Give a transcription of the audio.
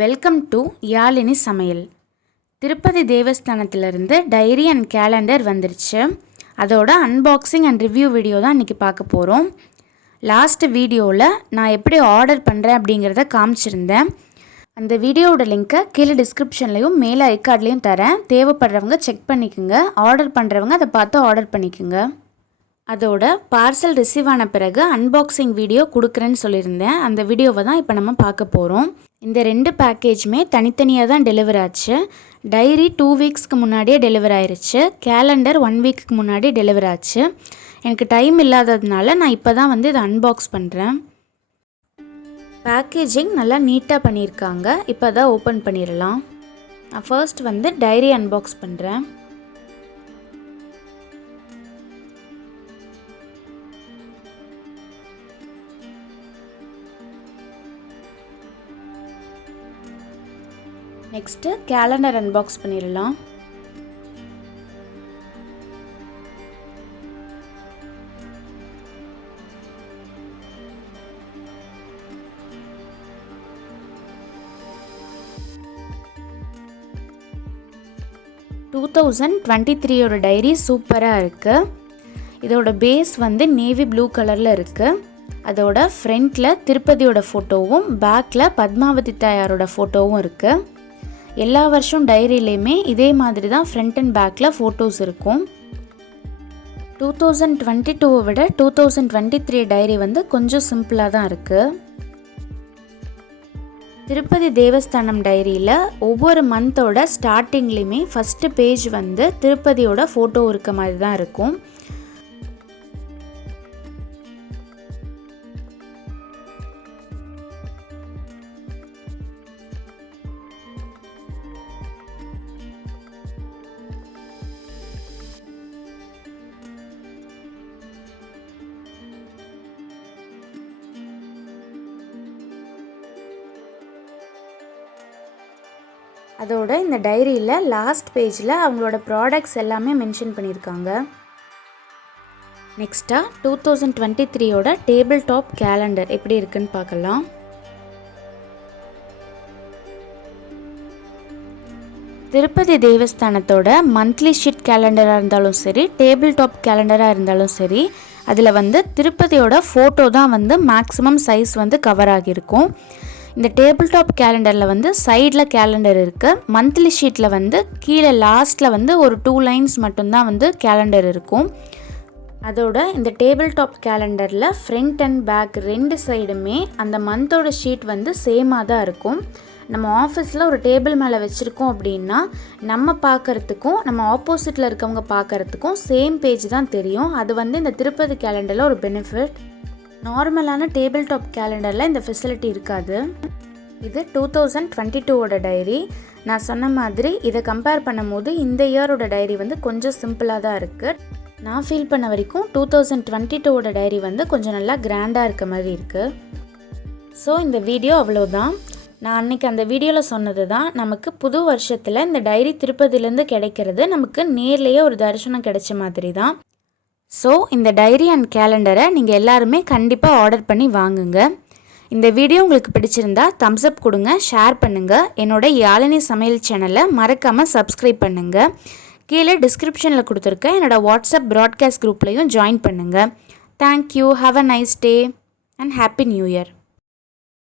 Welcome to Yazhini சமையல். Tirupati தேவஸ்தானத்திலிருந்து diary and calendar வந்துருச்சு. அதோட அன்பாக்சிங் அண்ட் ரிவ்யூ வீடியோ தான் இன்றைக்கி பார்க்க போகிறோம். லாஸ்ட் வீடியோவில் நான் எப்படி ஆர்டர் பண்ணுறேன் அப்படிங்கிறத காமிச்சிருந்தேன். அந்த வீடியோவோட லிங்க்கை கீழே டிஸ்கிரிப்ஷன்லேயும் மேலே ஐகார்ட்லேயும் தரேன். தேவைப்படுறவங்க செக் பண்ணிக்கோங்க. ஆர்டர் பண்ணுறவங்க அதை பார்த்து ஆர்டர் பண்ணிக்கோங்க. அதோட பார்சல் ரிசீவ் ஆன பிறகு அன்பாக்சிங் வீடியோ கொடுக்குறேன்னு சொல்லியிருந்தேன். அந்த வீடியோவை தான் இப்போ நம்ம பார்க்க போகிறோம். இந்த 2 பேக்கேஜுமே தனித்தனியாக தான் டெலிவர் ஆச்சு. டைரி 2 வீக்ஸ்க்கு முன்னாடியே டெலிவர் ஆயிடுச்சு. கேலண்டர் 1 வீக்குக்கு முன்னாடி டெலிவர் ஆச்சு. எனக்கு டைம் இல்லாததுனால நான் இப்போ தான் இதை அன்பாக்ஸ் பண்ணுறேன். பேக்கேஜிங் நல்லா நீட்டாக பண்ணியிருக்காங்க. இப்போ தான் ஓப்பன் பண்ணிடலாம். நான் ஃபர்ஸ்ட் டைரி அன்பாக்ஸ் பண்ணுறேன். நெக்ஸ்ட்டு கேலண்டர் அன்பாக்ஸ் பண்ணிடலாம். டூ 2023 டைரி சூப்பராக இருக்குது. இதோட பேஸ் நேவி ப்ளூ கலரில் இருக்குது. அதோட ஃப்ரண்ட்டில் திருப்பதியோட ஃபோட்டோவும் பேக்கில் பத்மாவதி தாயாரோட ஃபோட்டோவும் இருக்குது. எல்லா வருஷம் டைரியிலையுமே இதே மாதிரி தான் ஃப்ரண்ட் அண்ட் பேக்கில் ஃபோட்டோஸ் இருக்கும். 2022 விட 2023 டைரி கொஞ்சம் சிம்பிளாக தான் இருக்குது. திருப்பதி தேவஸ்தானம் டைரியில் ஒவ்வொரு மந்தோட ஸ்டார்டிங்லேயுமே ஃபஸ்ட்டு பேஜ் திருப்பதியோட ஃபோட்டோ இருக்க மாதிரி தான் இருக்கும். அதோட இந்த டைரியில் லாஸ்ட் பேஜில் அவங்களோட ப்ராடக்ட்ஸ் எல்லாமே மென்ஷன் பண்ணியிருக்காங்க. நெக்ஸ்ட்டாக 2023 டேபிள் டாப் கேலண்டர் எப்படி இருக்குன்னு பார்க்கலாம். திருப்பதி தேவஸ்தானத்தோட மந்த்லி ஷீட் கேலண்டராக இருந்தாலும் சரி, டேபிள் டாப் கேலண்டராக இருந்தாலும் சரி, அதில் திருப்பதியோட ஃபோட்டோ தான் மேக்ஸிமம் சைஸ் கவர் ஆகியிருக்கும். இந்த டேபிள் டாப் கேலண்டரில் சைடில் கேலண்டர் இருக்குது. மந்த்லி ஷீட்டில் கீழே லாஸ்ட்டில் ஒரு 2 லைன்ஸ் மட்டும்தான் கேலண்டர் இருக்கும். அதோட இந்த டேபிள் டாப் கேலண்டரில் ஃப்ரண்ட் அண்ட் பேக் 2 சைடுமே அந்த மந்தோட ஷீட் சேமாக தான் இருக்கும். நம்ம ஆஃபீஸில் ஒரு டேபிள் மேலே வச்சுருக்கோம் அப்படின்னா நம்ம பார்க்குறதுக்கும் நம்ம ஆப்போசிட்டில் இருக்கவங்க பார்க்குறதுக்கும் சேம் பேஜ் தான் தெரியும். அது இந்த திருப்பதி கேலண்டரில் ஒரு பெனிஃபிட். நார்மலான டேபிள் டாப் கேலண்டரில் இந்த ஃபெசிலிட்டி இருக்காது. இது 2022 டைரி. நான் சொன்ன மாதிரி இதை கம்பேர் பண்ணும்போது இந்த இயரோட டைரி கொஞ்சம் சிம்பிளாக தான் இருக்குது. நான் ஃபீல் பண்ண வரைக்கும் 2022 டைரி கொஞ்சம் நல்லா கிராண்டாக இருக்க மாதிரி இருக்குது. ஸோ இந்த வீடியோ அவ்வளோதான். நான் அன்றைக்கி அந்த வீடியோவில் சொன்னது தான், நமக்கு புது வருஷத்தில் இந்த டைரி திருப்பதியிலேருந்து கிடைக்கிறது நமக்கு நேர்லேயே ஒரு தரிசனம் கிடைச்ச மாதிரி தான். ஸோ இந்த டைரி அண்ட் கேலண்டரை நீங்கள் எல்லாருமே கண்டிப்பாக ஆர்டர் பண்ணி வாங்குங்க. இந்த வீடியோ உங்களுக்கு பிடிச்சிருந்தா தம்ஸ் அப் கொடுங்க, ஷேர் பண்ணுங்கள். என்னோட யாழினி சமையல் சேனலை மறக்காமல் சப்ஸ்கிரைப் பண்ணுங்கள். கீழே டிஸ்கிரிப்ஷனில் கொடுத்துருக்க என்னோட வாட்ஸ்அப் ப்ராட்காஸ்ட் குரூப்லையும் ஜாயின் பண்ணுங்கள். Thank you. Have a nice day and happy new year.